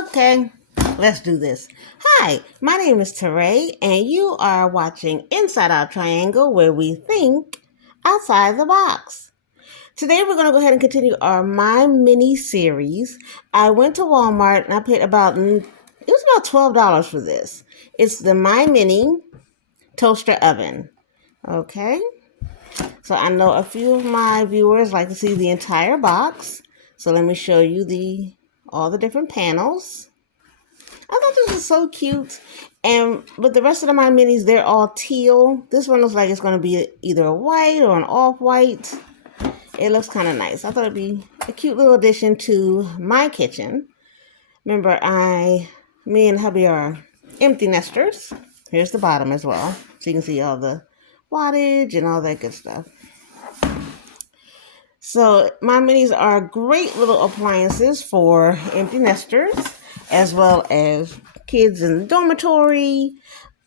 Okay, let's do this. Hi, my name is Teray, and you are watching Inside Out Triangle, where we think outside the box. Today, we're going to go ahead and continue our My Mini series. I went to Walmart and I paid it was about $12 for this. It's the My Mini Toaster Oven. Okay, so I know a few of my viewers like to see the entire box. So let me show you all the different panels. I thought this was so cute. And with the rest of my minis, they're all teal. This one looks like it's going to be either a white or an off-white. It looks kind of nice. I thought it'd be a cute little addition to my kitchen. Remember, me and hubby are empty nesters. Here's the bottom as well. So you can see all the wattage and all that good stuff. So my minis are great little appliances for empty nesters, as well as kids in the dormitory.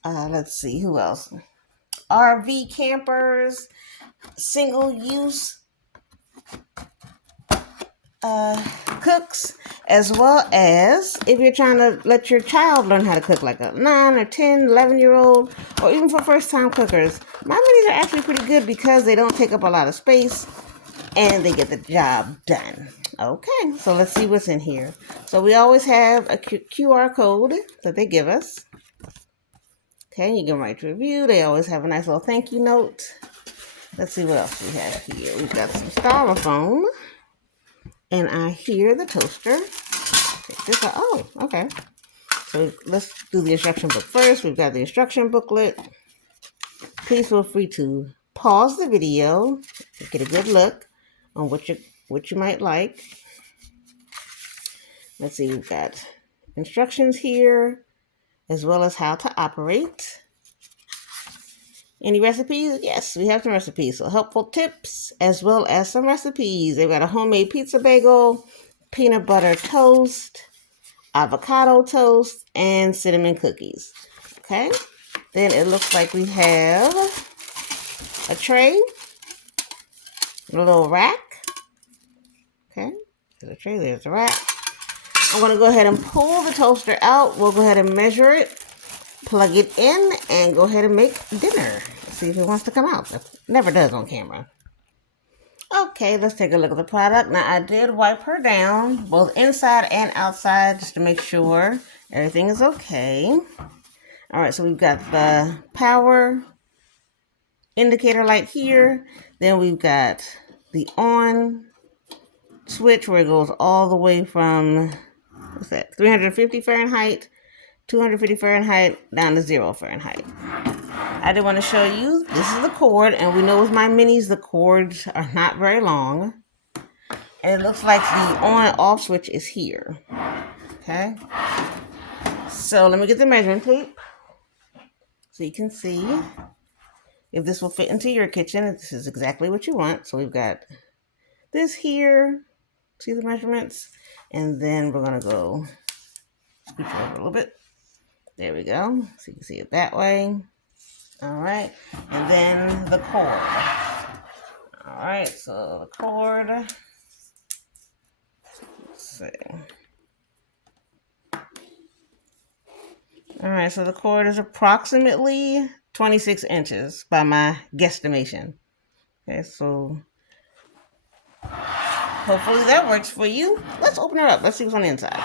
Let's see, who else? RV campers, single-use cooks, as well as if you're trying to let your child learn how to cook, like a 9 or 10, 11-year-old, or even for first-time cookers. My minis are actually pretty good because they don't take up a lot of space and they get the job done. Okay, so let's see what's in here. So we always have a QR code that they give us. Okay, you can write your review. They always have a nice little thank you note. Let's see what else we have here. We've got some styrofoam. And I hear the toaster. Oh, okay. So let's do the instruction book first. We've got the instruction booklet. Please feel free to pause the video to get a good look on what you might like. Let's see, we've got instructions here, as well as how to operate. Any recipes? Yes, we have some recipes. So helpful tips, as well as some recipes. They've got a homemade pizza bagel, peanut butter toast, avocado toast, and cinnamon cookies. Okay, then it looks like we have a tray, a little rack. Okay, there's a tray, there's a rack. I'm going to go ahead and pull the toaster out. We'll go ahead and measure it, plug it in, and go ahead and make dinner. Let's see if it wants to come out. It never does on camera. Okay, let's take a look at the product. Now, I did wipe her down, both inside and outside, just to make sure everything is okay. All right, so we've got the power indicator light here. Then we've got the on switch where it goes all the way from, what's that, 350 Fahrenheit, 250 Fahrenheit, down to 0 Fahrenheit. I did want to show you, this is the cord, and we know with my minis, the cords are not very long. And it looks like the on and off switch is here. Okay. So let me get the measuring tape so you can see if this will fit into your kitchen. This is exactly what you want. So we've got this here. See the measurements? And then we're going to go scooch it over a little bit. There we go. So you can see it that way. All right. And then the cord. All right. So the cord. Let's see. All right. So the cord is approximately 26 inches by my guesstimation. Okay. So hopefully that works for you. Let's open her up. Let's see what's on the inside.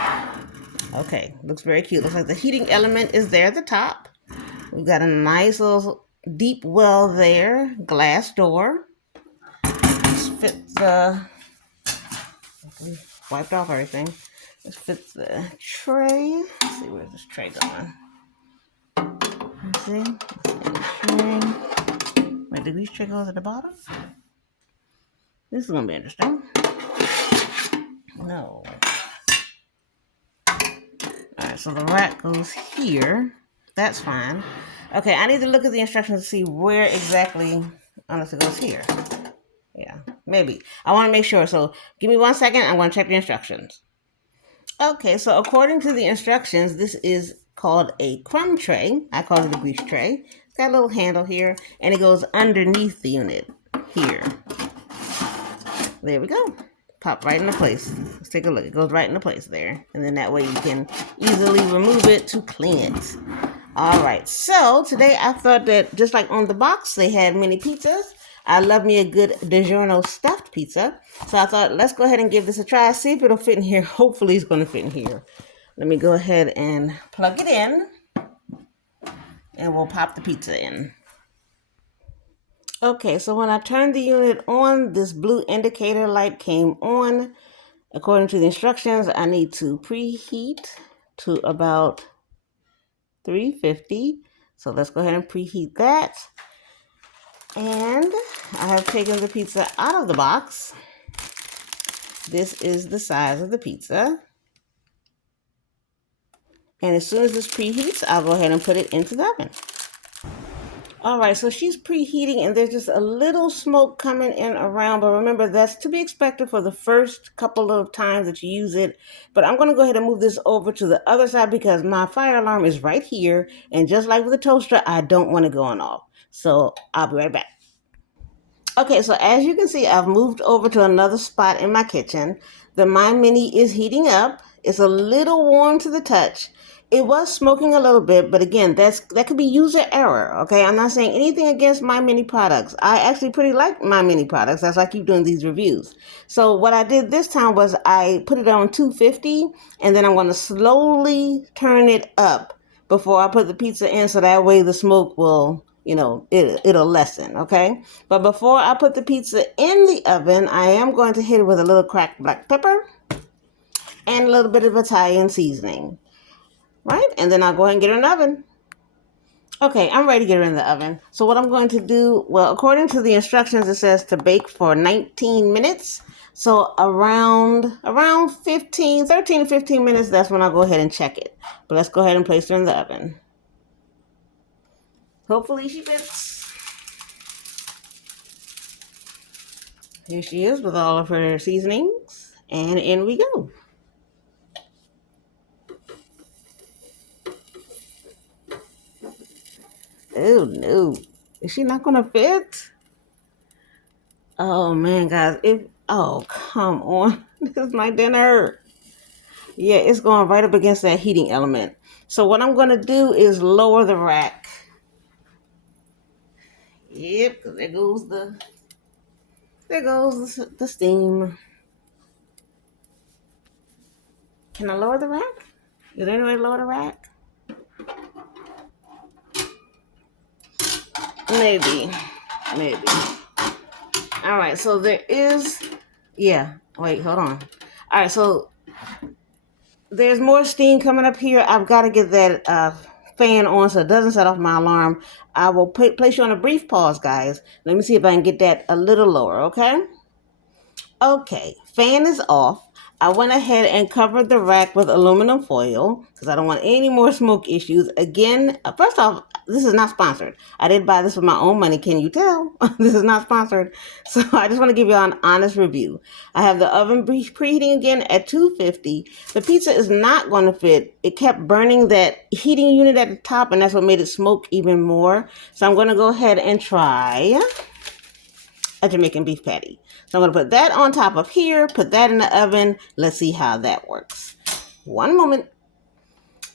Okay, looks very cute. Looks like the heating element is there at the top. We've got a nice little deep well there, glass door. This fits we wiped off everything. This fits the tray. Let's see, where's this tray going? Let's see. Wait, the grease tray goes at the bottom? This is gonna be interesting. No. Alright, so the rack goes here. That's fine. Okay, I need to look at the instructions to see where exactly, unless it goes here. Yeah, maybe. I want to make sure. So give me 1 second. I'm going to check the instructions. Okay, so according to the instructions, this is called a crumb tray. I call it a grease tray. It's got a little handle here, and it goes underneath the unit here. There we go. pop right into place. Let's take a look. It goes right into place there. And then that way you can easily remove it to clean it. All right, so today I thought that just like on the box, they had mini pizzas. I love me a good DiGiorno stuffed pizza. So I thought, let's go ahead and give this a try. See if it'll fit in here. Hopefully it's going to fit in here. Let me go ahead and plug it in. And we'll pop the pizza in. Okay, so when I turned the unit on, this blue indicator light came on. According to the instructions, I need to preheat to about 350. So let's go ahead and preheat that. And I have taken the pizza out of the box. This is the size of the pizza. And as soon as this preheats, I'll go ahead and put it into the oven. All right, so she's preheating and there's just a little smoke coming in around, but remember that's to be expected for the first couple of times that you use it. But I'm going to go ahead and move this over to the other side because my fire alarm is right here. And just like with the toaster, I don't want it going off. So I'll be right back. Okay, so as you can see, I've moved over to another spot in my kitchen. The MyMini is heating up. It's a little warm to the touch. It was smoking a little bit, but again, that could be user error, okay? I'm not saying anything against MyMini products. I actually pretty like MyMini products. That's why I keep doing these reviews. So what I did this time was I put it on 250, and then I'm going to slowly turn it up before I put the pizza in, so that way the smoke will, it'll lessen, okay? But before I put the pizza in the oven, I am going to hit it with a little cracked black pepper and a little bit of Italian seasoning. Right? And then I'll go ahead and get her in the oven. Okay, I'm ready to get her in the oven. So what I'm going to do, well, according to the instructions, it says to bake for 19 minutes. So around 13 to 15 minutes, that's when I'll go ahead and check it. But let's go ahead and place her in the oven. Hopefully she fits. Here she is with all of her seasonings. And in we go. Oh no, is she not gonna fit? Oh man, guys, oh come on, this is my dinner. Yeah, it's going right up against that heating element. So what I'm gonna do is lower the rack. Yep, because there goes the steam. Can I lower the rack? Is there any way to lower the rack? Maybe. All right, so there is, yeah, wait, hold on. All right, so there's more steam coming up here. I've got to get that fan on so it doesn't set off my alarm. I will place you on a brief pause, guys. Let me see if I can get that a little lower, okay? Okay, fan is off. I went ahead and covered the rack with aluminum foil because I don't want any more smoke issues. Again, first off, this is not sponsored. I did buy this with my own money. Can you tell? This is not sponsored. So I just want to give you an honest review. I have the oven preheating again at 250. The pizza is not going to fit. It kept burning that heating unit at the top, and that's what made it smoke even more. So I'm going to go ahead and try a Jamaican beef patty. So I'm going to put that on top of here, put that in the oven. Let's see how that works. One moment.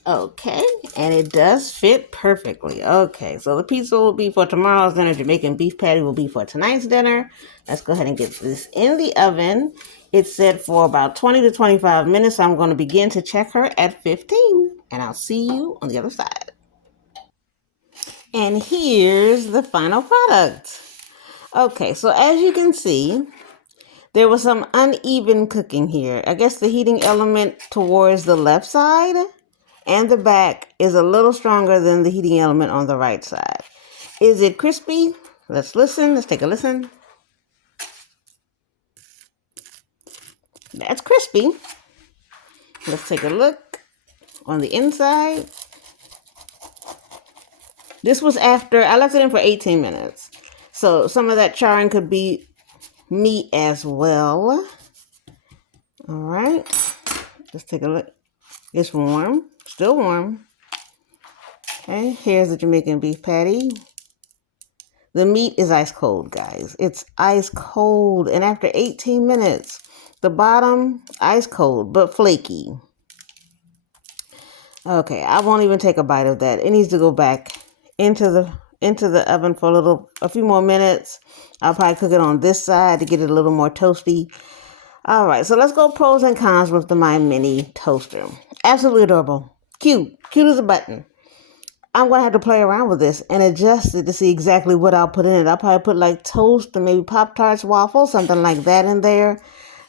Okay, and it does fit perfectly. Okay, so the pizza will be for tomorrow's dinner. Jamaican beef patty will be for tonight's dinner. Let's go ahead and get this in the oven. It's set for about 20 to 25 minutes. So I'm going to begin to check her at 15, and I'll see you on the other side. And here's the final product. Okay, so as you can see, there was some uneven cooking here. I guess the heating element towards the left side and the back is a little stronger than the heating element on the right side. Is it crispy? Let's listen. Let's take a listen. That's crispy. Let's take a look on the inside. This was after I left it in for 18 minutes. So some of that charring could be meat as well. All right, let's take a look. It's warm, still warm. Okay, here's the Jamaican beef patty. The meat is ice cold, guys. It's ice cold, and after 18 minutes, The bottom, ice cold, but flaky. Okay, I won't even take a bite of that. It needs to go back into the oven for a few more minutes. I'll probably cook it on this side to get it a little more toasty. All right, so let's go pros and cons with the MyMini toaster. Absolutely adorable. Cute as a button. I'm going to have to play around with this and adjust it to see exactly what I'll put in it. I'll probably put like toast or maybe Pop-Tarts, waffles, something like that in there.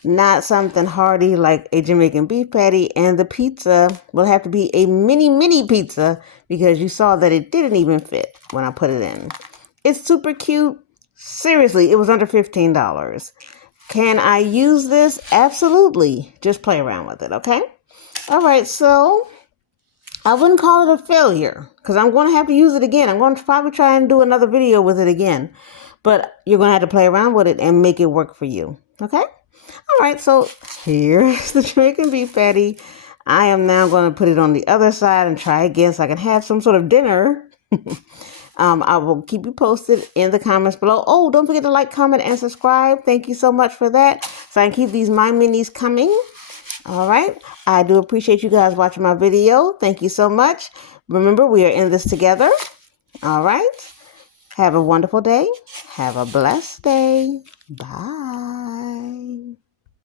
Not something hearty like a Jamaican beef patty. And the pizza will have to be a mini pizza because you saw that it didn't even fit when I put it in. It's super cute. Seriously, it was under $15. Can I use this? Absolutely. Just play around with it, okay? All right, so I wouldn't call it a failure because I'm going to have to use it again. I'm going to probably try and do another video with it again. But you're going to have to play around with it and make it work for you. Okay? All right, so here's the Jamaican beef patty. I am now going to put it on the other side and try again so I can have some sort of dinner. I will keep you posted in the comments below. Oh, don't forget to like, comment, and subscribe. Thank you so much for that. So I can keep these MyMinis coming. All right. I do appreciate you guys watching my video. Thank you so much. Remember, we are in this together. All right. Have a wonderful day. Have a blessed day. Bye.